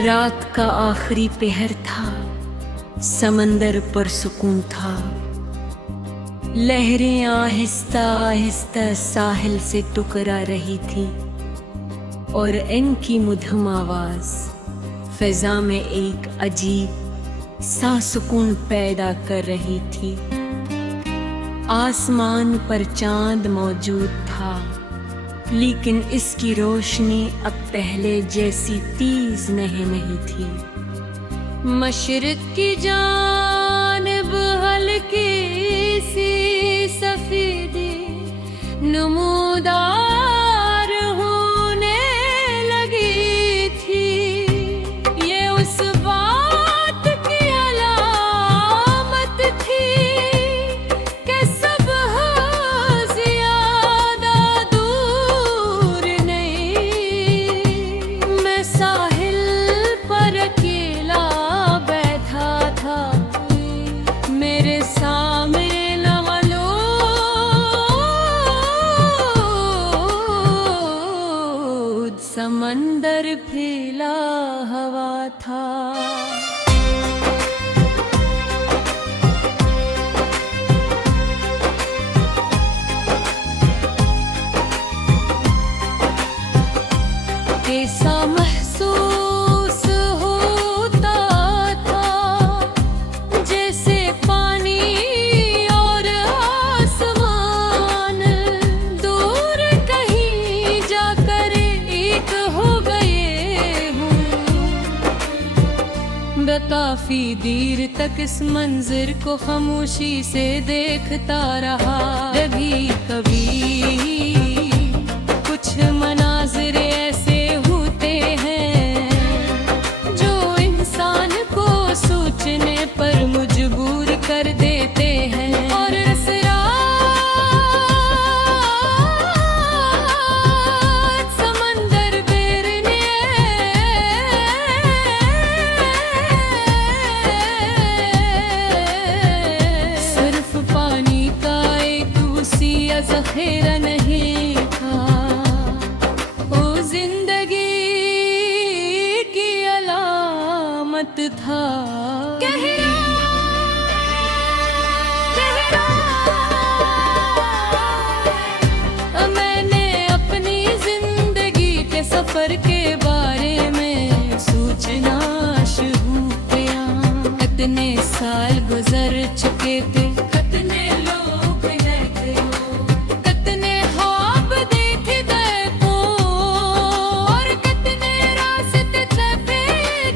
रात का आखिरी पहर था, समंदर पर सुकून था। लहरें आहिस्ता आहिस्ता साहिल से टकरा रही थी और इनकी मधुर आवाज फिजा में एक अजीब सा सुकून पैदा कर रही थी। आसमान पर चांद मौजूद था, लेकिन इसकी रोशनी अब पहले जैसी तेज नहीं थी। मशरिक की जानिब हल्की सी सफेदी नमूदार होने लगी थी। ये उस बात की अलामत थी कि सब ज्यादा दूर नहीं। मैं साहिल पर अकेला बैठा था, मेरे सामने समंदर फैला हवा था। ऐसा महसूस होता था जैसे पानी और आसमान दूर कहीं जाकर एक हो गए हूँ। काफी देर तक इस मंजर को खामोशी से देखता रहा। कभी कभी कुछ मनाज़िर ऐसे होते हैं जो इंसान को सोचने पर मजबूर कर देते हैं। और इस रात समंदर बेरने सिर्फ पानी का एक दूसिया ज़ख़ीरा नहीं था, वो जिंदगी की अलामत था। मैंने अपनी जिंदगी के सफर के बारे में सोचना शुरू किया। कितने साल गुजर चुके थे, कितने लोग गए थे, कितने ख्वाब देखे गए तो, और कितने रास्ते तपे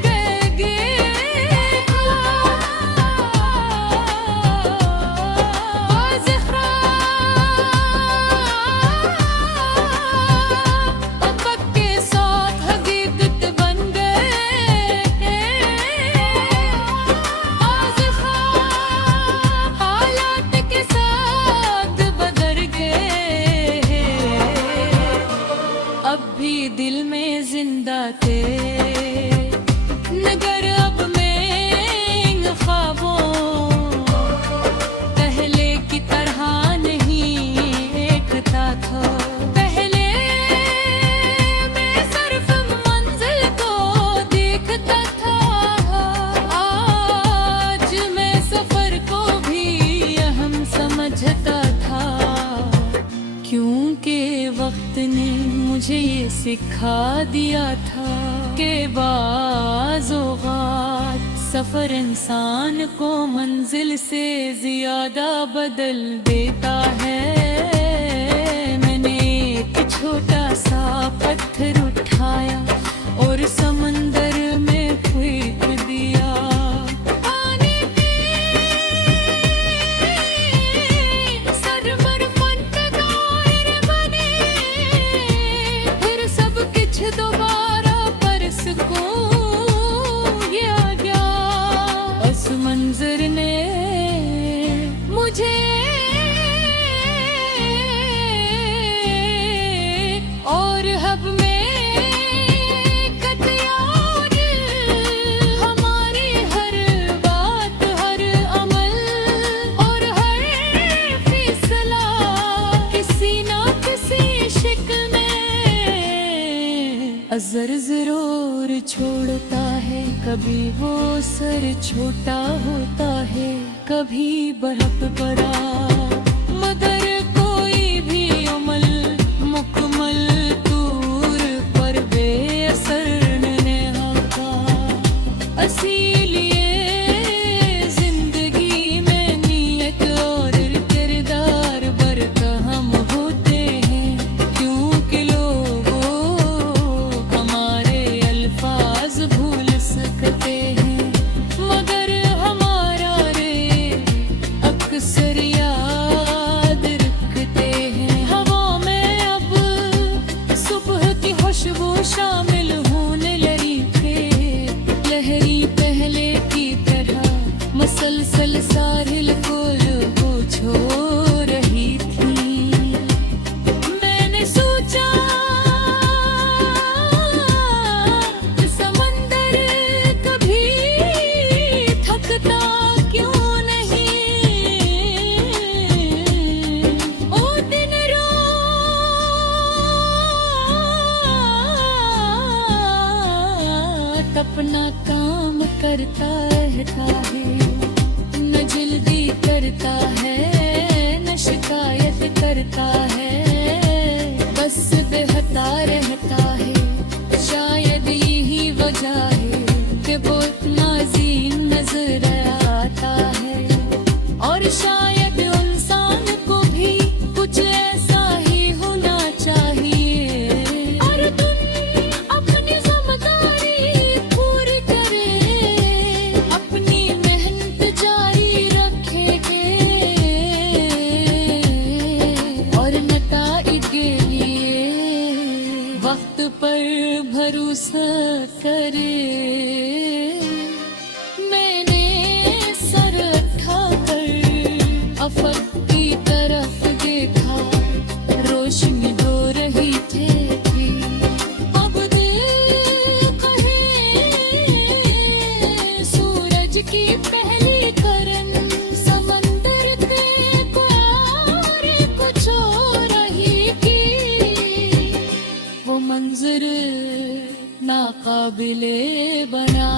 गए। वक्त के साथ हकीकत बन गए। हालात के साथ बदल गए, अब भी दिल में जिंदा थे। नगर अब में ख्वाबों पहले की तरह नहीं देखता था। पहले मैं सिर्फ मंजिल को देखता था, आज मैं सफर को भी अहम समझता था। क्योंकि वक्त ने मुझे ये सिखा दिया था कि बाज़ औक़ात सफ़र इंसान को मंजिल से ज़्यादा बदल देता है। मैंने एक छोटा सा पत्थर उठाया और समंदर में फेंक दिया। पानी सरवर फंटदार बने, फिर सब कुछ दोबारा परस को ये आ गया। उस मंजर ने मुझे और हब में कतियार हमारी हर बात, हर अमल और हर फैसला किसी ना किसी शिकल में अज़र ज़रूर छोड़ता है, कभी वो सर छोटा होता है, कभी बरफ पड़ा मगर कोई भी अमल मुकम्मल तूर पर बेअसर नेहा का। इसीलिए जिंदगी में नीयत और किरदार बरकहम होते हैं, क्योंकि लोगों हमारे अल्फाज भूल सकते हैं मगर हमारा रे अक्सर याद रखते हैं। हवा में अब सुबह की खुशबू शामिल होने लगी थे, लहरी पहले की तरह मसलसल साहिल को छो रही थी। मैंने सोचा समंदर कभी थकता क्यों नहीं, ओ दिन रात अपना काम करता रहता है, न जल्दी करता है न शिकायत करता है, बस बेहता रहता है। शायद यही वजह है कि वो इतना अजीम नजर आता है, और शायद इंसान को भी कुछ ऐसा ही होना चाहिए। और तुम अपनी जिम्मेदारी पूरी करे, अपनी मेहनत जारी रखेंगे और नताइज के लिए वक्त पर भरोसा करे। मैंने सर उठाकर अफक की तरफ देखा, रोशनी हो रही थी। अब दिल कहे सूरज की पहली किरण समंदर के किनारे कुछ हो रही थी, वो मंजर नाकाबिले बना।